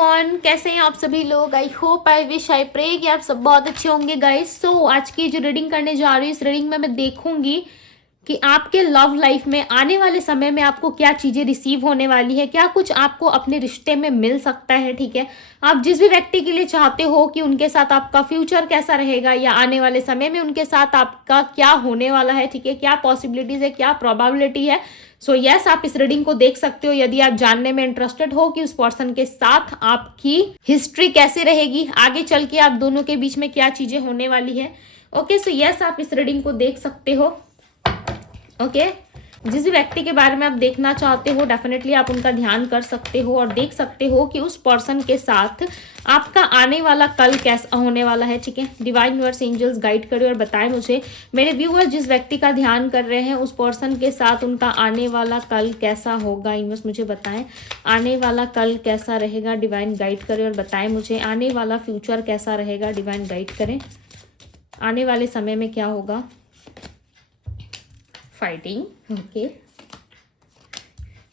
Everyone, कैसे हैं आप सभी लोग। I hope, I wish, I pray कि आप सब बहुत अच्छे होंगे गाइस। सो आज की जो रीडिंग करने जा रही हूँ, इस रीडिंग में मैं देखूंगी कि आपके लव लाइफ में आने वाले समय में आपको क्या चीज़ें रिसीव होने वाली है, क्या कुछ आपको अपने रिश्ते में मिल सकता है। ठीक है, आप जिस भी व्यक्ति के लिए चाहते हो कि उनके साथ आपका फ्यूचर कैसा रहेगा या आने वाले समय में उनके साथ आपका क्या होने वाला है, ठीक है, क्या पॉसिबिलिटीज है, क्या प्रोबेबिलिटी है। सो यस, आप इस रीडिंग को देख सकते हो यदि आप जानने में इंटरेस्टेड हो कि उस पर्सन के साथ आपकी हिस्ट्री कैसे रहेगी, आगे चल के आप दोनों के बीच में क्या चीजें होने वाली है। ओके, सो यस, आप इस रीडिंग को देख सकते हो। ओके, जिस भी व्यक्ति के बारे में आप देखना चाहते हो डेफिनेटली आप उनका ध्यान कर सकते हो और देख सकते हो कि उस पर्सन के साथ आपका आने वाला कल कैसा होने वाला है। ठीक है, डिवाइन यूनिवर्स एंजल्स गाइड करें और बताएं मुझे, मेरे व्यूअर्स जिस व्यक्ति का ध्यान कर रहे हैं उस पर्सन के साथ उनका आने वाला कल कैसा होगा। यूनिवर्स मुझे बताएं आने वाला कल कैसा रहेगा। डिवाइन गाइड करें और बताएं मुझे आने वाला फ्यूचर कैसा रहेगा। डिवाइन गाइड करें आने वाले समय में क्या होगा। Fighting, okay,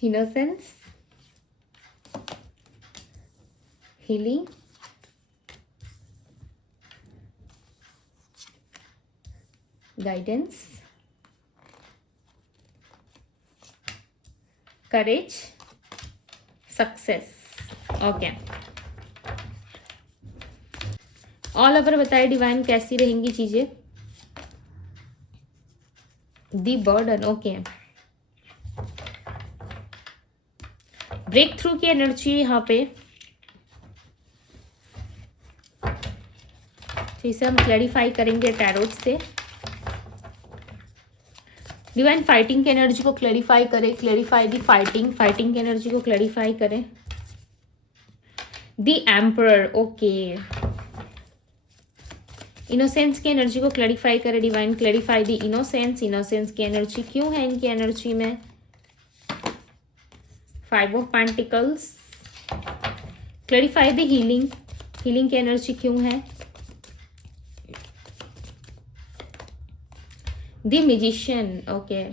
innocence, healing, guidance, courage, success. Okay, all over बताइए डिवाइन कैसी रहेंगी चीजें। The burden, okay, breakthrough की एनर्जी यहाँ पे, तो इसे हम क्लैरिफाई करेंगे टैरोट से। डिवाइन फाइटिंग की एनर्जी को क्लैरिफाई करें, क्लैरिफाई दी फाइटिंग की एनर्जी को क्लैरिफाई करें। दी एम्परर, ओके, इनोसेंस की एनर्जी को क्लैरिफाई करें। डिवाइन क्लैरिफाई दी इनोसेंस की एनर्जी क्यों है इनकी एनर्जी में। 5 of pentacles, clarify the healing की एनर्जी क्यों है। दी मैजिशियन, ओके,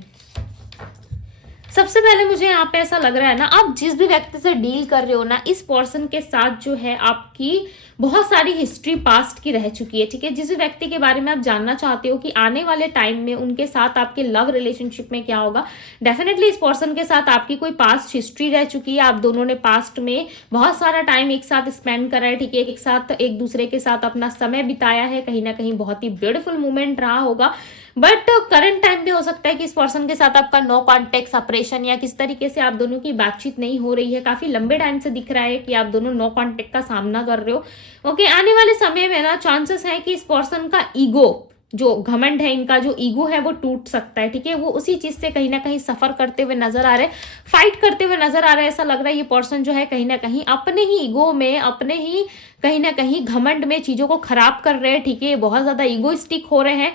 सबसे पहले मुझे यहाँ पे ऐसा लग रहा है ना, आप जिस भी व्यक्ति से डील कर रहे हो ना, इस पर्सन के साथ जो है आपकी बहुत सारी हिस्ट्री पास्ट की रह चुकी है। ठीक है, जिस भी व्यक्ति के बारे में आप जानना चाहते हो कि आने वाले टाइम में उनके साथ आपके लव रिलेशनशिप में क्या होगा, डेफिनेटली इस पर्सन के साथ आपकी कोई पास्ट हिस्ट्री रह चुकी है। आप दोनों ने पास्ट में बहुत सारा टाइम एक साथ स्पेंड करा है। ठीक है, एक साथ एक दूसरे के साथ अपना समय बिताया है, कहीं ना कहीं बहुत ही ब्यूटीफुल मोमेंट रहा होगा। बट करंट टाइम पे हो सकता है कि इस पर्सन के साथ आपका नो कॉन्टेक्ट, सेपरेशन या किस तरीके से आप दोनों की बातचीत नहीं हो रही है। काफी लंबे टाइम से दिख रहा है कि आप दोनों नो कॉन्टेक्ट का सामना कर रहे हो। ओके, आने वाले समय में ना चांसेस है कि इस पर्सन का ईगो, जो घमंड है, इनका जो ईगो है वो टूट सकता है। ठीक है, वो उसी चीज से कहीं ना कहीं सफर करते हुए नजर आ रहे हैं, फाइट करते हुए नजर आ रहे हैं। ऐसा लग रहा है ये पर्सन जो है कहीं ना कहीं अपने ही ईगो में, अपने ही कहीं ना कहीं घमंड में चीजों को खराब कर रहे हैं। ठीक है, बहुत ज्यादा ईगोइस्टिक हो रहे हैं।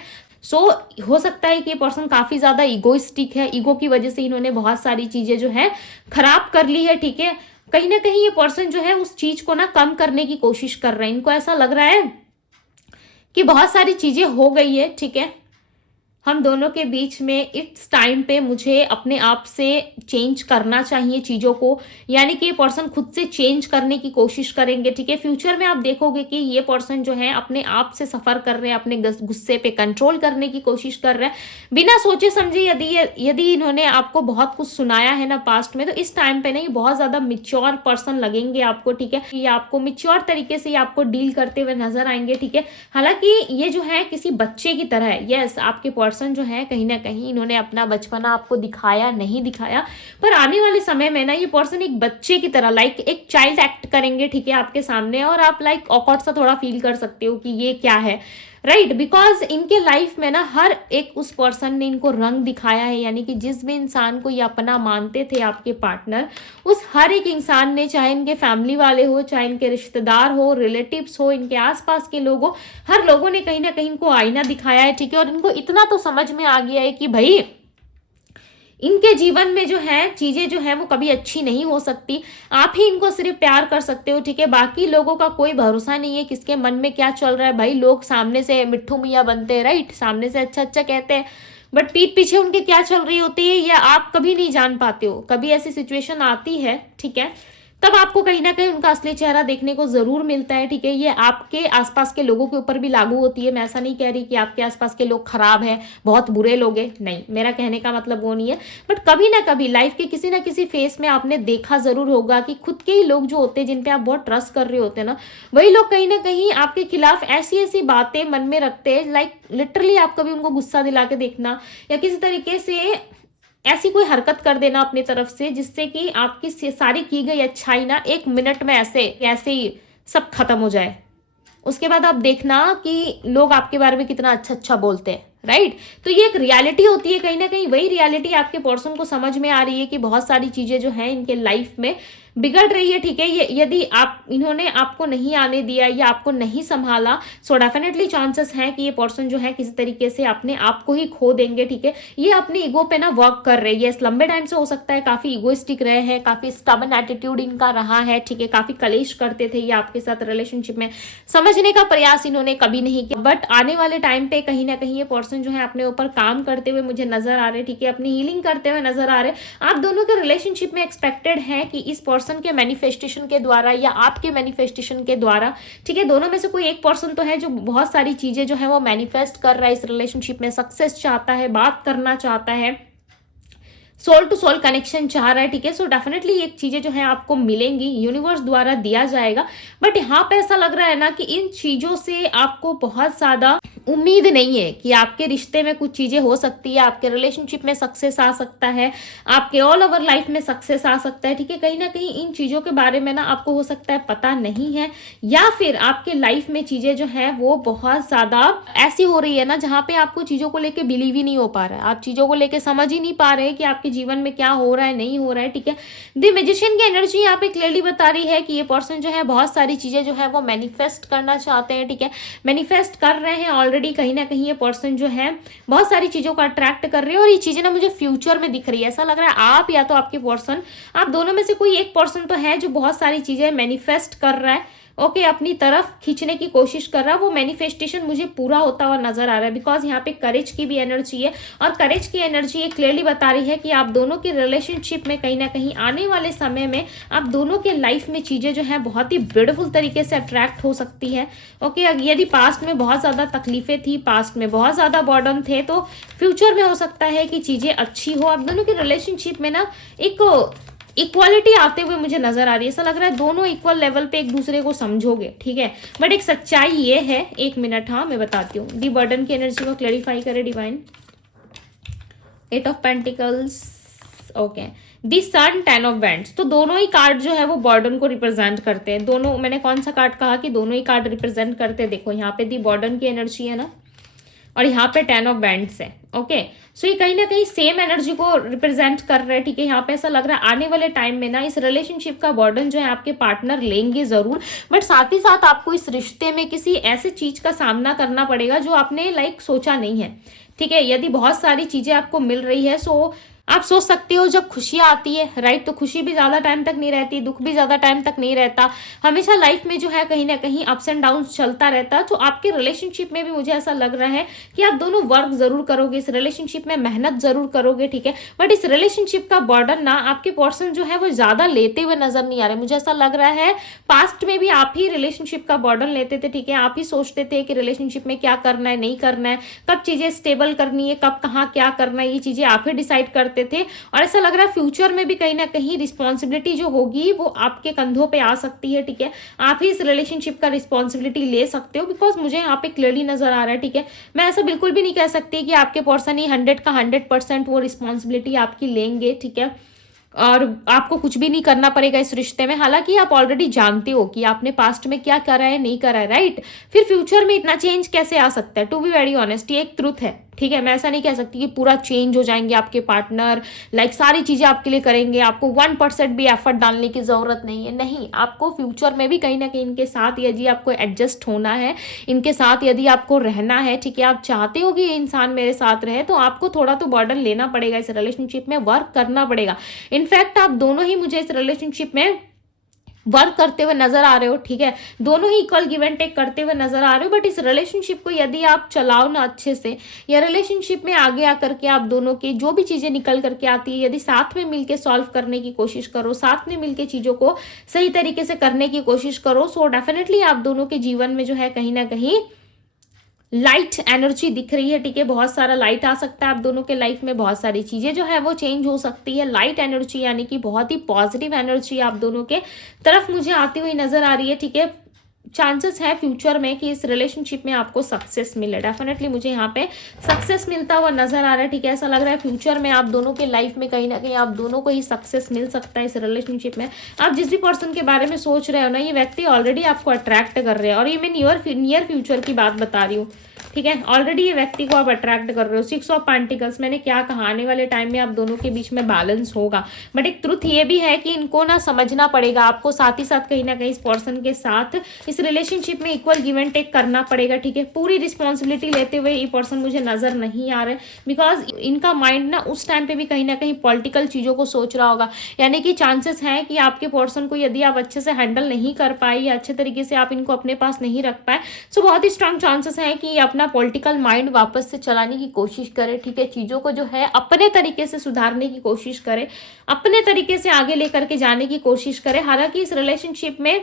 हो सकता है कि ये पर्सन काफी ज्यादा ईगोइस्टिक है, ईगो की वजह से इन्होंने बहुत सारी चीजें जो है खराब कर ली है। ठीक है, कहीं ना कहीं ये पर्सन जो है उस चीज को ना कम करने की कोशिश कर रहे हैं। इनको ऐसा लग रहा है कि बहुत सारी चीजें हो गई है। ठीक है, हम दोनों के बीच में इस टाइम पे मुझे अपने आप से चेंज करना चाहिए चीज़ों को, यानी कि ये पर्सन खुद से चेंज करने की कोशिश करेंगे। ठीक है, फ्यूचर में आप देखोगे कि ये पर्सन जो है अपने आप से सफ़र कर रहे हैं, अपने गुस्से पे कंट्रोल करने की कोशिश कर रहे हैं बिना सोचे समझे। यदि इन्होंने आपको बहुत कुछ सुनाया है ना पास्ट में, तो इस टाइम पे ना ये बहुत ज़्यादा मिच्योर पर्सन लगेंगे आपको। ठीक है, ये आपको मिच्योर तरीके से आपको डील करते हुए नजर आएंगे। ठीक है, हालांकि ये जो है किसी बच्चे की तरह है। यस, आपके पर्सन जो है कहीं ना कहीं इन्होंने अपना बचपना आपको दिखाया नहीं दिखाया, पर आने वाले समय में ना ये पर्सन एक बच्चे की तरह, लाइक एक चाइल्ड एक्ट करेंगे। ठीक है, आपके सामने, और आप लाइक ऑकवर्ड सा थोड़ा फील कर सकते हो कि ये क्या है, राइट, बिकॉज इनके लाइफ में ना हर एक उस पर्सन ने इनको रंग दिखाया है। यानी कि जिस भी इंसान को ये अपना मानते थे आपके पार्टनर, उस हर एक इंसान ने, चाहे इनके फैमिली वाले हो, चाहे इनके रिश्तेदार हो, रिलेटिव्स हो, इनके आसपास के लोग हो, हर लोगों ने कहीं ना कहीं इनको आईना दिखाया है। ठीक है, और इनको इतना तो समझ में आ गया है कि भाई इनके जीवन में जो है चीजें जो है वो कभी अच्छी नहीं हो सकती। आप ही इनको सिर्फ प्यार कर सकते हो। ठीक है, बाकी लोगों का कोई भरोसा नहीं है किसके मन में क्या चल रहा है। भाई लोग सामने से मिट्ठू मियाँ बनते हैं, राइट, सामने से अच्छा अच्छा कहते हैं, बट पीठ पीछे उनके क्या चल रही होती है ये आप कभी नहीं जान पाते हो। कभी ऐसी सिचुएशन आती है, ठीक है, तब आपको कहीं ना कहीं उनका असली चेहरा देखने को जरूर मिलता है, ठीक है। ये आपके आसपास के लोगों के ऊपर भी लागू होती है। मैं ऐसा नहीं कह रही कि आपके आसपास के लोग खराब हैं, बहुत बुरे लोग हैं, नहीं, मेरा कहने का मतलब वो नहीं है। बट कभी ना कभी लाइफ के किसी ना किसी फेस में आपने देखा जरूर होगा कि खुद के ही लोग जो होते हैं, जिन पे आप बहुत ट्रस्ट कर रहे होते हैं ना, वही लोग कहीं ना कहीं आपके खिलाफ ऐसी ऐसी बातें मन में रखते हैं, लाइक लिटरली आप कभी उनको गुस्सा दिला के देखना या किसी तरीके से ऐसी कोई हरकत कर देना अपनी तरफ से, जिससे कि आपकी सारी की गई अच्छाई ना 1 मिनट में ऐसे ऐसे ही सब खत्म हो जाए। उसके बाद आप देखना कि लोग आपके बारे में कितना अच्छा अच्छा बोलते हैं, राइट। तो ये एक रियलिटी होती है, कहीं ना कहीं वही रियलिटी आपके पर्सन को समझ में आ रही है कि बहुत सारी चीजें जो हैं इनके लाइफ में बिगड़ रही है, ठीक है। ये यदि आप इन्होंने आपको नहीं आने दिया या आपको नहीं संभाला, सो डेफिनेटली चांसेस हैं कि ये पर्सन जो है किसी तरीके से अपने आप को ही खो देंगे, ठीक है। ये अपनी ईगो पे ना वर्क कर रहे हैं, लंबे टाइम से हो सकता है काफी ईगोइस्टिक रहे हैं, काफी स्टबर्न एटीट्यूड इनका रहा है, ठीक है। काफी कलेश करते थे ये आपके साथ रिलेशनशिप में, समझने का प्रयास इन्होंने कभी नहीं किया। बट आने वाले टाइम पे कहीं ना कहीं ये पर्सन जो है अपने ऊपर काम करते हुए मुझे नजर आ रहे, ठीक है, अपनी हीलिंग करते हुए नजर आ रहे। आप दोनों के रिलेशनशिप में एक्सपेक्टेड है कि इस पर्सन के मैनिफेस्टेशन के द्वारा या आपके मैनिफेस्टेशन के द्वारा, ठीक है, दोनों में से कोई एक पर्सन तो है जो बहुत सारी चीजें जो है वो मैनिफेस्ट कर रहा है इस रिलेशनशिप में, सक्सेस चाहता है, बात करना चाहता है, सोल टू सोल कनेक्शन चाह रहा है, ठीक है। सो डेफिनेटली ये चीजें जो है आपको मिलेंगी, यूनिवर्स द्वारा दिया जाएगा। बट यहाँ पे ऐसा लग रहा है ना कि इन चीजों से आपको बहुत ज्यादा उम्मीद नहीं है कि आपके रिश्ते में कुछ चीजें हो सकती है, आपके रिलेशनशिप में सक्सेस आ सकता है, आपके ऑल ओवर लाइफ में सक्सेस आ सकता है, ठीक है। कहीं ना कहीं इन चीजों के बारे में ना आपको हो सकता है पता नहीं है, या फिर आपके लाइफ में चीजें जो है वो बहुत ज्यादा ऐसी हो रही है ना जहाँ पे आपको चीजों को लेके बिलीव ही नहीं हो पा रहा है, आप चीजों को लेके समझ ही नहीं पा रहे कि आपके जीवन में क्या हो रहा है, नहीं हो रहा है, ठीक है। द मैजिशियन की एनर्जी यहाँ पे क्लियरली बता रही है कि ये पर्सन जो है बहुत सारी चीजें जो है वो मैनिफेस्ट करना चाहते हैं, ठीक है, मैनिफेस्ट कर रहे हैं ऑलरेडी। कहीं ना कहीं ये पर्सन जो है बहुत सारी चीजों को अट्रैक्ट कर रहे हैं, और ये चीजें ना मुझे फ्यूचर में दिख रही है। ऐसा लग रहा है आप या तो आपके पर्सन, आप दोनों में से कोई एक पर्सन तो है जो बहुत सारी चीजें मैनिफेस्ट कर रहा है, ओके, अपनी तरफ खींचने की कोशिश कर रहा है। वो मैनिफेस्टेशन मुझे पूरा होता हुआ नजर आ रहा है, बिकॉज यहाँ पे करेज की भी एनर्जी है, और करेज की एनर्जी ये क्लियरली बता रही है कि आप दोनों के रिलेशनशिप में कहीं ना कहीं आने वाले समय में आप दोनों के लाइफ में चीजें जो है बहुत ही ब्यूटीफुल तरीके से अट्रैक्ट हो सकती है, ओके। यदि पास्ट में बहुत ज्यादा तकलीफें थी, पास्ट में बहुत ज्यादा बर्डन थे, तो फ्यूचर में हो सकता है कि चीजें अच्छी हो। आप दोनों के रिलेशनशिप में ना एक इक्वालिटी आते हुए मुझे नजर आ रही है। ऐसा लग रहा है दोनों इक्वल लेवल पे एक दूसरे को समझोगे, ठीक है। बट एक सच्चाई ये है, 1 मिनट, हाँ मैं बताती हूँ। दी बर्डन की एनर्जी को क्लैरिफाई करे divine. 8 of pentacles, okay, the sun, 10 of wands. तो दोनों ही कार्ड जो है वो बर्डन को रिप्रेजेंट करते हैं। दोनों, मैंने कौन सा कार्ड कहा कि दोनों ही कार्ड रिप्रेजेंट करते हैं, देखो यहाँ पे दी बर्डन की एनर्जी है ना, और यहाँ पे 10 ऑफ वैंड्स है, ओके। सो ये कहीं ना कहीं सेम एनर्जी को रिप्रेजेंट कर रहा है, ठीक है। यहाँ पे ऐसा लग रहा है आने वाले टाइम में ना इस रिलेशनशिप का बर्डन जो है आपके पार्टनर लेंगे जरूर, बट साथ ही साथ आपको इस रिश्ते में किसी ऐसे चीज का सामना करना पड़ेगा जो आपने लाइक सोचा नहीं है, ठीक है। यदि बहुत सारी चीजें आपको मिल रही है, सो आप सोच सकते हो जब खुशियां आती है, राइट, तो खुशी भी ज्यादा टाइम तक नहीं रहती, दुख भी ज्यादा टाइम तक नहीं रहता, हमेशा लाइफ में जो है कहीं ना कहीं अप्स एंड डाउन चलता रहता है। तो आपके रिलेशनशिप में भी मुझे ऐसा लग रहा है कि आप दोनों वर्क जरूर करोगे, इस रिलेशनशिप में मेहनत जरूर करोगे, ठीक है। बट इस रिलेशनशिप का बर्डन ना आपके पर्सन जो है वो ज्यादा लेते हुए नजर नहीं आ रहे। मुझे ऐसा लग रहा है पास्ट में भी आप ही रिलेशनशिप का बर्डन लेते थे, ठीक है। आप ही सोचते थे कि रिलेशनशिप में क्या करना है, नहीं करना है, कब चीजें स्टेबल करनी है, कब कहाँ क्या करना है, ये चीजें आप ही डिसाइड करते थे। और ऐसा लग रहा है फ्यूचर में भी कहीं ना कहीं रिस्पॉन्सिबिलिटी जो होगी वो आपके कंधों पे आ सकती है, ठीक है। आप ही इस रिलेशनशिप का रिस्पॉन्सिबिलिटी ले सकते हो, बिकॉज मुझे यहाँ पे क्लियरली नजर आ रहा है, ठीक है। मैं ऐसा बिल्कुल भी नहीं कह सकती कि आपके पर्सन ही 100 का 100% वो रिस्पॉन्सिबिलिटी आपकी लेंगे, ठीक है, और आपको कुछ भी नहीं करना पड़ेगा इस रिश्ते में। हालांकि आप ऑलरेडी जानते हो कि आपने पास्ट में क्या करा है, नहीं करा है, राइट। फिर फ्यूचर में इतना चेंज कैसे आ सकता है, टू बी वेरी ऑनेस्ट, ये एक ट्रुथ है, ठीक है। मैं ऐसा नहीं कह सकती कि पूरा चेंज हो जाएंगे आपके पार्टनर, लाइक सारी चीजें आपके लिए करेंगे, आपको 1% भी एफर्ट डालने की जरूरत नहीं है, नहीं। आपको फ्यूचर में भी कहीं ना कहीं इनके साथ यदि आपको एडजस्ट होना है, इनके साथ यदि आपको रहना है, ठीक है, आप चाहते हो कि ये इंसान मेरे साथ रहे, तो आपको थोड़ा तो बर्डन लेना पड़ेगा, इस रिलेशनशिप में वर्क करना पड़ेगा। इनफैक्ट आप दोनों ही मुझे इस रिलेशनशिप में वर्क करते हुए नजर आ रहे हो, ठीक है, दोनों ही इक्वल गिव एंड टेक करते हुए नजर आ रहे हो। बट इस रिलेशनशिप को यदि आप चलाओ ना अच्छे से, या रिलेशनशिप में आगे आकर के आप दोनों की जो भी चीजें निकल करके आती है यदि साथ में मिलके सॉल्व करने की कोशिश करो, साथ में मिलके चीजों को सही तरीके से करने की कोशिश करो, सो डेफिनेटली आप दोनों के जीवन में जो है कहीं ना कहीं लाइट एनर्जी दिख रही है, ठीक है, बहुत सारा लाइट आ सकता है आप दोनों के लाइफ में, बहुत सारी चीजें जो है वो चेंज हो सकती है। लाइट एनर्जी यानी कि बहुत ही पॉजिटिव एनर्जी आप दोनों के तरफ मुझे आती हुई नजर आ रही है, ठीक है। चांसेस है फ्यूचर में कि इस रिलेशनशिप में आपको सक्सेस मिले, डेफिनेटली मुझे यहाँ पे सक्सेस मिलता हुआ नजर आ रहा है, ठीक है। ऐसा लग रहा है फ्यूचर में आप दोनों के लाइफ में कहीं ना कहीं आप दोनों को ही सक्सेस मिल सकता है इस रिलेशनशिप में। आप जिस भी पर्सन के बारे में सोच रहे हो ना, ये व्यक्ति ऑलरेडी आपको अट्रैक्ट कर रहे हैं, और ये मैं नियर फ्यूचर की बात बता रही हूँ, ठीक है। ऑलरेडी ये व्यक्ति को आप अट्रैक्ट कर रहे हो। 6 ऑफ पेंटिकल्स, मैंने क्या कहा, आने वाले टाइम में आप दोनों के बीच में बैलेंस होगा। बट एक ट्रुथ ये भी है कि इनको ना समझना पड़ेगा आपको, साथ ही साथ कहीं ना कहीं इस पर्सन के साथ इस रिलेशनशिप में इक्वल गिव एंड टेक करना पड़ेगा, ठीक है। पूरी रिस्पॉन्सिबिलिटी लेते हुए ये पर्सन मुझे नजर नहीं आ रहा है, बिकॉज इनका माइंड ना उस टाइम पे भी कहीं ना कहीं पॉलिटिकल चीजों को सोच रहा होगा। यानी कि चांसेस हैं कि आपके पर्सन को यदि आप अच्छे से हैंडल नहीं कर पाए या अच्छे तरीके से आप इनको अपने पास नहीं रख पाए, सो बहुत ही स्ट्रांग चांसेस हैं कि ये अपना पॉलिटिकल माइंड वापस से चलाने की कोशिश करे, ठीक है। चीजों को जो है अपने तरीके से सुधारने की कोशिश करे, अपने तरीके से आगे लेकर के जाने की कोशिश करे। हालांकि इस रिलेशनशिप में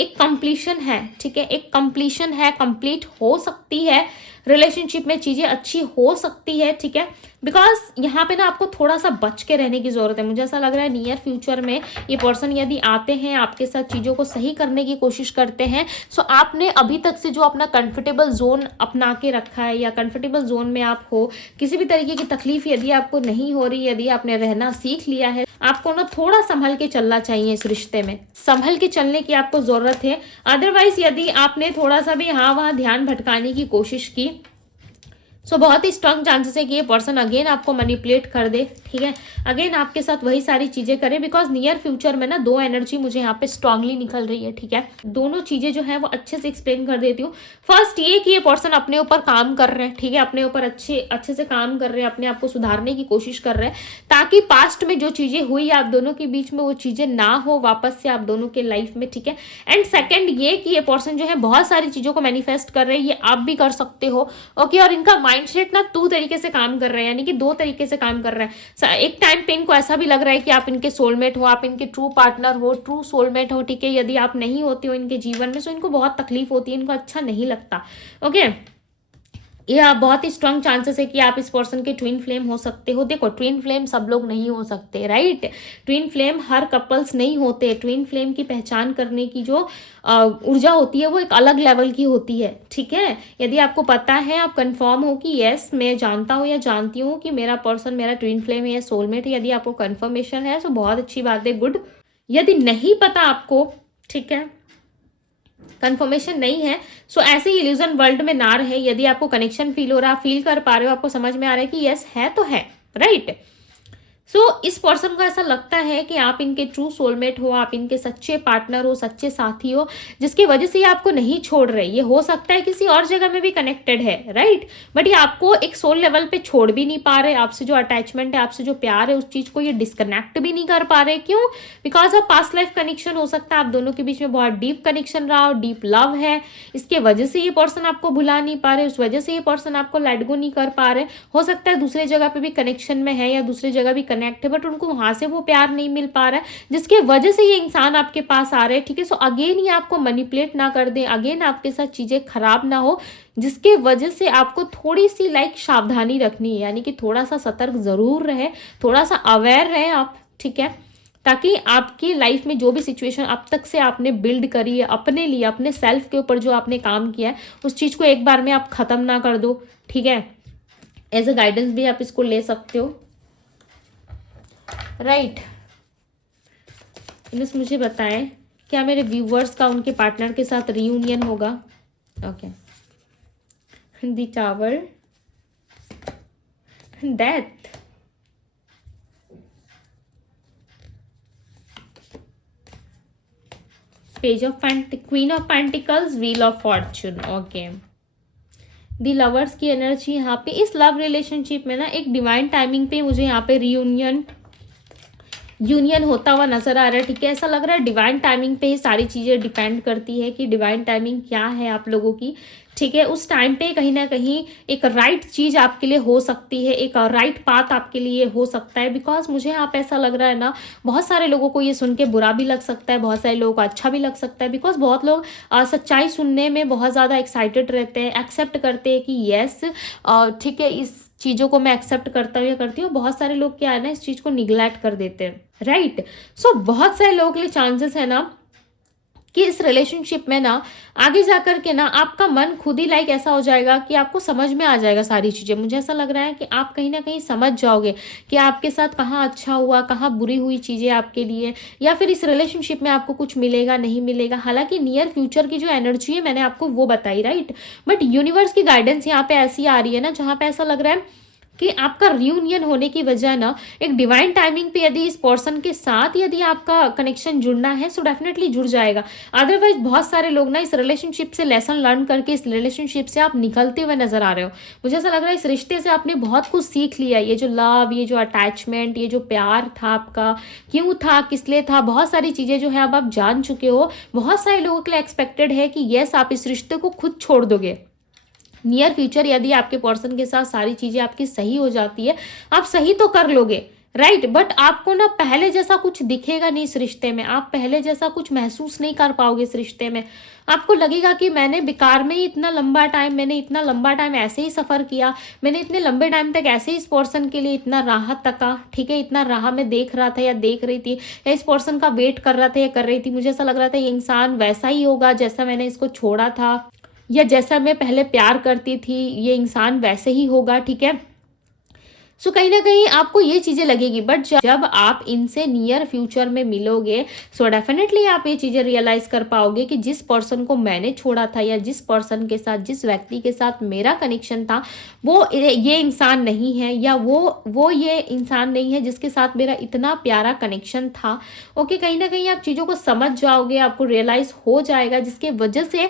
एक कंप्लीशन है, ठीक है, एक कंप्लीशन है, कंप्लीट हो सकती है रिलेशनशिप में, चीजें अच्छी हो सकती है, ठीक है। बिकॉज यहाँ पे ना आपको थोड़ा सा बच के रहने की जरूरत है। मुझे ऐसा लग रहा है नियर फ्यूचर में ये पर्सन यदि आते हैं आपके साथ चीजों को सही करने की कोशिश करते हैं, सो आपने अभी तक से जो अपना कंफर्टेबल जोन अपना के रखा है या कंफर्टेबल जोन में आप हो, किसी भी तरीके की तकलीफ यदि आपको नहीं हो रही, यदि आपने रहना सीख लिया है, आपको ना थोड़ा संभल के चलना चाहिए इस रिश्ते में, संभल के चलने की आपको जरूरत है। अदरवाइज यदि आपने थोड़ा सा भी यहाँ वहाँ ध्यान भटकाने की कोशिश की, सो बहुत ही स्ट्रांग चांसेस है कि ये पर्सन अगेन आपको मैनिपुलेट कर दे, ठीक है, अगेन आपके साथ वही सारी चीजें करे। बिकॉज नियर फ्यूचर में ना दो एनर्जी मुझे यहाँ पे स्ट्रांगली निकल रही है, ठीक है। दोनों चीजें जो है वो अच्छे से एक्सप्लेन कर देती हूँ। फर्स्ट ये कि ये पर्सन अपने ऊपर काम कर रहे हैं, ठीक है, अपने ऊपर अच्छे से काम कर रहे हैं, अपने आप को सुधारने की कोशिश कर रहे हैं, ताकि पास्ट में जो चीजें हुई आप दोनों के बीच में वो चीजें ना हो वापस से आप दोनों के लाइफ में, ठीक है। एंड सेकेंड ये कि ये पर्सन जो है बहुत सारी चीजों को मैनिफेस्ट कर रहे हैं, ये आप भी कर सकते हो, ओके। और इनका माइंडसेट ना 2 तरीके से काम कर रहे हैं, यानी कि 2 तरीके से काम कर रहा है। एक टाइम पे इनको ऐसा भी लग रहा है कि आप इनके सोलमेट हो, आप इनके ट्रू पार्टनर हो, ट्रू सोलमेट हो, ठीक है। यदि आप नहीं होते हो इनके जीवन में, तो इनको बहुत तकलीफ होती है, इनको अच्छा नहीं लगता, ओके। ये आप बहुत ही स्ट्रांग चांसेस है कि आप इस पर्सन के ट्विन फ्लेम हो सकते हो। देखो, ट्विन फ्लेम सब लोग नहीं हो सकते, राइट। ट्विन फ्लेम हर कपल्स नहीं होते। ट्विन फ्लेम की पहचान करने की जो ऊर्जा होती है वो एक अलग लेवल की होती है, ठीक है। यदि आपको पता है, आप कंफर्म हो कि यस मैं जानता हूँ या जानती हूँ कि मेरा पर्सन मेरा ट्विन फ्लेम है या सोलमेट है, यदि आपको कंफर्मेशन है तो बहुत अच्छी बात है, गुड। यदि नहीं पता आपको, ठीक है, कंफर्मेशन नहीं है, सो ऐसे ही इल्यूजन वर्ल्ड में ना रहे। यदि आपको कनेक्शन फील हो रहा, फील कर पा रहे हो, आपको समझ में आ रहा है कि यस है तो है, राइट। सो इस पर्सन को ऐसा लगता है कि आप इनके ट्रू सोलमेट हो, आप इनके सच्चे पार्टनर हो, सच्चे साथी हो, जिसकी वजह से ये आपको नहीं छोड़ रहे। ये हो सकता है किसी और जगह में भी कनेक्टेड है, राइट, बट ये आपको एक सोल लेवल पे छोड़ भी नहीं पा रहे। आपसे जो अटैचमेंट है, आपसे जो प्यार है, उस चीज को ये डिस्कनेक्ट भी नहीं कर पा रहे। क्यों? Because of past life connection हो सकता है, आप दोनों के बीच में बहुत डीप कनेक्शन रहा हो, डीप लव है, इसके वजह से ये पर्सन आपको भुला नहीं पा रहे, उस वजह से ये पर्सन आपको लेट गो नहीं कर पा रहे। हो सकता है दूसरे जगह पे भी कनेक्शन में है या दूसरी जगह भी कनेक्ट है, बट उनको वहां से वो प्यार नहीं मिल पा रहा है, जिसके वजह से ये इंसान आपके पास आ रहे हैं, ठीक है। सो अगेन ये आपको मैनिपुलेट ना कर दे, अगेन आपके साथ चीजें खराब ना हो, जिसके वजह से आपको थोड़ी सी सावधानी रखनी है, यानी कि थोड़ा सा सतर्क जरूर रहे, थोड़ा सा अवेयर रहे आप, ठीक है, ताकि आपकी लाइफ में जो भी सिचुएशन अब तक से आपने बिल्ड करी है अपने लिए, अपने सेल्फ के ऊपर जो आपने काम किया है, उस चीज को एक बार में आप खत्म ना कर दो, ठीक है। एज अ गाइडेंस भी आप इसको ले सकते हो, राइट। इनस मुझे बताएं, क्या मेरे व्यूवर्स का उनके पार्टनर के साथ रियूनियन होगा? Okay, the tower, death, page of queen of pentacles, wheel of Fortune, okay. The lovers की एनर्जी यहाँ पे इस लव रिलेशनशिप में ना एक डिवाइन टाइमिंग पे मुझे यहाँ पे रियूनियन यूनियन होता हुआ नजर आ रहा है, ठीक है। ऐसा लग रहा है डिवाइन टाइमिंग पे ही सारी चीज़ें डिपेंड करती है कि डिवाइन टाइमिंग क्या है आप लोगों की, ठीक है। उस टाइम पे कहीं ना कहीं एक राइट चीज़ आपके लिए हो सकती है, एक राइट पाथ आपके लिए हो सकता है। बिकॉज मुझे यहाँ पे ऐसा लग रहा है ना, बहुत सारे लोगों को ये सुन के बुरा भी लग सकता है, बहुत सारे लोगों को अच्छा भी लग सकता है। बिकॉज बहुत लोग सच्चाई सुनने में बहुत ज़्यादा एक्साइटेड रहते हैं, एक्सेप्ट करते हैं कि येस ठीक है, इस चीज़ों को मैं एक्सेप्ट करता हूँ या करती हूँ। बहुत सारे लोग क्या है ना, इस चीज़ को निगलेक्ट कर देते हैं, राइट। सो बहुत सारे लोगों के लिए चांसेस है ना कि इस रिलेशनशिप में ना आगे जाकर के ना आपका मन खुद ही लाइक ऐसा हो जाएगा कि आपको समझ में आ जाएगा सारी चीज़ें। मुझे ऐसा लग रहा है कि आप कहीं ना कहीं समझ जाओगे कि आपके साथ कहाँ अच्छा हुआ, कहाँ बुरी हुई चीज़ें आपके लिए, या फिर इस रिलेशनशिप में आपको कुछ मिलेगा नहीं मिलेगा। हालांकि नियर फ्यूचर की जो एनर्जी है मैंने आपको वो बताई, राइट। बट यूनिवर्स की गाइडेंस यहाँ पे ऐसी आ रही है ना, जहाँ पे ऐसा लग रहा है कि आपका रियूनियन होने की वजह ना एक डिवाइन टाइमिंग पे यदि इस पर्सन के साथ यदि आपका कनेक्शन जुड़ना है सो डेफिनेटली जुड़ जाएगा। अदरवाइज बहुत सारे लोग ना इस रिलेशनशिप से लेसन लर्न करके इस रिलेशनशिप से आप निकलते हुए नजर आ रहे हो। मुझे ऐसा लग रहा है इस रिश्ते से आपने बहुत कुछ सीख लिया। ये जो लव, ये जो अटैचमेंट, ये जो प्यार था आपका, क्यों था, किस लिए था, बहुत सारी चीज़ें जो है अब आप जान चुके हो। बहुत सारे लोगों के लिए एक्सपेक्टेड है कि येस आप इस रिश्ते को खुद छोड़ दोगे। नियर फ्यूचर यदि आपके पर्सन के साथ सारी चीज़ें आपकी सही हो जाती है, आप सही तो कर लोगे, राइट। बट आपको ना पहले जैसा कुछ दिखेगा नहीं इस रिश्ते में, आप पहले जैसा कुछ महसूस नहीं कर पाओगे इस रिश्ते में। आपको लगेगा कि मैंने बेकार में ही इतना लंबा टाइम ऐसे ही सफ़र किया, मैंने इतने लंबे टाइम तक ऐसे ही इस पर्सन के लिए इतना राह तका, ठीक है, इतना राह में देख रहा था या देख रही थी, या इस पर्सन का वेट कर रहा था या कर रही थी। मुझे ऐसा लग रहा था ये इंसान वैसा ही होगा जैसा मैंने इसको छोड़ा था, या जैसा मैं पहले प्यार करती थी ये इंसान वैसे ही होगा, ठीक है। सो कहीं ना कहीं आपको ये चीज़ें लगेगी। बट जब आप इनसे नियर फ्यूचर में मिलोगे सो डेफिनेटली आप ये चीज़ें रियलाइज़ कर पाओगे कि जिस पर्सन को मैंने छोड़ा था या जिस पर्सन के साथ, जिस व्यक्ति के साथ मेरा कनेक्शन था, वो ये इंसान नहीं है, या वो ये इंसान नहीं है जिसके साथ मेरा इतना प्यारा कनेक्शन था। ओके, कहीं ना कहीं आप चीज़ों को समझ जाओगे, आपको रियलाइज़ हो जाएगा, जिसके वजह से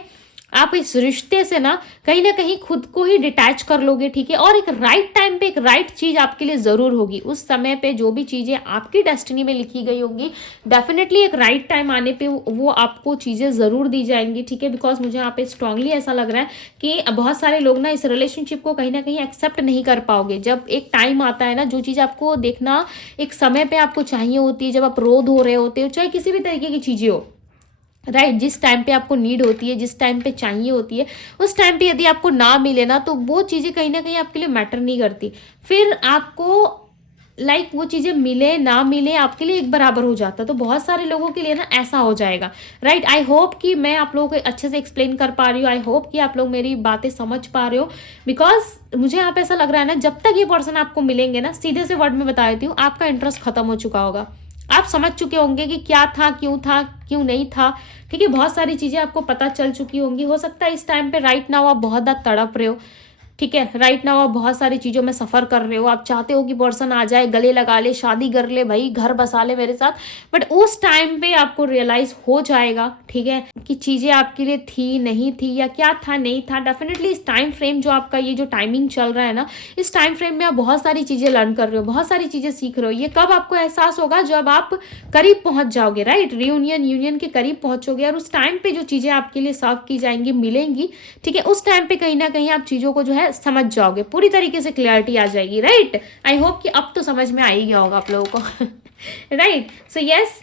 आप इस रिश्ते से ना कहीं खुद को ही डिटैच कर लोगे, ठीक है। और एक राइट टाइम पे एक राइट चीज़ आपके लिए ज़रूर होगी। उस समय पे जो भी चीज़ें आपकी डेस्टिनी में लिखी गई होंगी, डेफिनेटली एक राइट टाइम आने पे वो आपको चीज़ें ज़रूर दी जाएंगी, ठीक है। बिकॉज मुझे यहाँ पे स्ट्रांगली ऐसा लग रहा है कि बहुत सारे लोग ना इस रिलेशनशिप को कहीं ना कहीं एक्सेप्ट नहीं कर पाओगे। जब एक टाइम आता है ना, जो चीज़ आपको देखना एक समय पे आपको चाहिए होती है, जब आप रोध हो रहे होते हो, चाहे किसी भी तरीके की चीज़ें हो, राइट, जिस टाइम पे आपको नीड होती है, जिस टाइम पे चाहिए होती है, उस टाइम पे यदि आपको ना मिले ना, तो वो चीज़ें कहीं ना कहीं आपके लिए मैटर नहीं करती। फिर आपको वो चीज़ें मिले ना मिले आपके लिए एक बराबर हो जाता। तो बहुत सारे लोगों के लिए ना ऐसा हो जाएगा, राइट। आई होप कि मैं आप लोगों को अच्छे से एक्सप्लेन कर पा रही हूँ। आई होप कि आप लोग मेरी बातें समझ पा रहे हो। बिकॉज मुझे यहाँ पे ऐसा लग रहा है ना, जब तक ये पर्सन आपको मिलेंगे ना, सीधे से वर्ड में बता देती हूँ, आपका इंटरेस्ट खत्म हो चुका होगा। आप समझ चुके होंगे कि क्या था, क्यों नहीं था, ठीक है। बहुत सारी चीज़ें आपको पता चल चुकी होंगी। हो सकता है इस टाइम पे राइट नाउ आप बहुत ज़्यादा तड़प रहे हो, ठीक है। राइट नाउ आप बहुत सारी चीज़ों में सफ़र कर रहे हो, आप चाहते हो कि पर्सन आ जाए, गले लगा ले, शादी कर ले, भाई घर बसा ले मेरे साथ। बट उस टाइम पे आपको रियलाइज़ हो जाएगा, ठीक है, कि चीज़ें आपके लिए थी नहीं थी, या क्या था नहीं था। डेफिनेटली इस टाइम फ्रेम जो आपका ये जो टाइमिंग चल रहा है ना, इस टाइम फ्रेम में आप बहुत सारी चीज़ें लर्न कर रहे हो, बहुत सारी चीज़ें सीख रहे हो। ये कब आपको एहसास होगा? जब आप करीब पहुंच जाओगे, राइट, यूनियन के करीब पहुंचोगे, और उस टाइम पे जो चीज़ें आपके लिए सर्व की जाएंगी, मिलेंगी, ठीक है, उस टाइम पे कहीं ना कहीं आप चीज़ों को जो है समझ जाओगे, पूरी तरीके से क्लियरिटी आ जाएगी, राइट। आई होप कि अब तो समझ में आ ही गया होगा आप लोगों को, राइट। सो यस,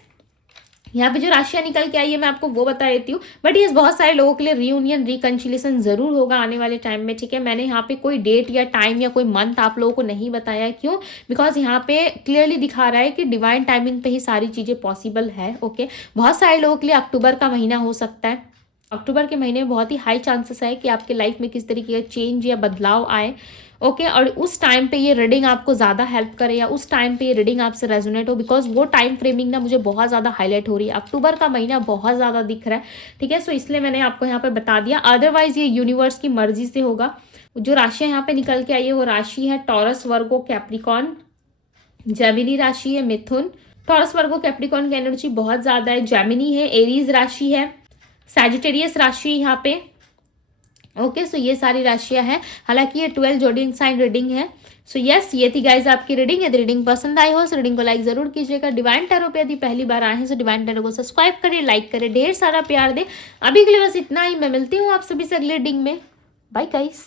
यहाँ पे जो राशियाँ निकल के आई है मैं आपको वो बता देती हूँ। बट ये बहुत सारे लोगों के लिए रियूनियन, रिकंसिलिएशन जरूर होगा आने वाले टाइम में, ठीक है। मैंने यहाँ पे कोई डेट या टाइम या कोई मंथ आप लोगों को नहीं बताया है। क्यों? बिकॉज यहाँ पे क्लियरली दिखा रहा है कि डिवाइन टाइमिंग पे ही सारी चीज़ें पॉसिबल है, ओके। बहुत सारे लोगों के लिए अक्टूबर का महीना हो सकता है। अक्टूबर के महीने में बहुत ही हाई चांसेस है कि आपके लाइफ में किस तरीके का चेंज या बदलाव आए, ओके। और उस टाइम पे ये रीडिंग आपको ज़्यादा हेल्प करे, या उस टाइम पे ये रीडिंग आपसे रेजोनेट हो, बिकॉज वो टाइम फ्रेमिंग ना मुझे बहुत ज़्यादा हाईलाइट हो रही है। अक्टूबर का महीना बहुत ज़्यादा दिख रहा है, ठीक है। सो इसलिए मैंने आपको यहाँ पे बता दिया। अदरवाइज ये यूनिवर्स की मर्जी से होगा। जो राशियाँ यहाँ पे निकल के आई है वो राशि है टॉरस, वर्गो, कैप्रिकॉन, जेमिनी राशि है मिथुन। टॉरस, वर्गो, कैप्रिकॉन की एनर्जी बहुत ज़्यादा है। जेमिनी है, एरीज राशि है, सैजिटेरियस राशि यहाँ पे, ओके। सो ये सारी राशियां हैं। हालांकि ये 12 जोडियक साइन रीडिंग है। सो यस, ये थी गाइज आपकी रीडिंग। यदि रीडिंग पसंद आई हो, रीडिंग को लाइक जरूर कीजिएगा। डिवाइन टैरो पे यदि पहली बार आए हैं तो डिवाइन टैरो को सब्सक्राइब करें, लाइक करें, ढेर सारा प्यार दें। अभी के लिए बस इतना ही। मैं मिलती हूँ आप सभी से अगले रीडिंग में। Bye guys.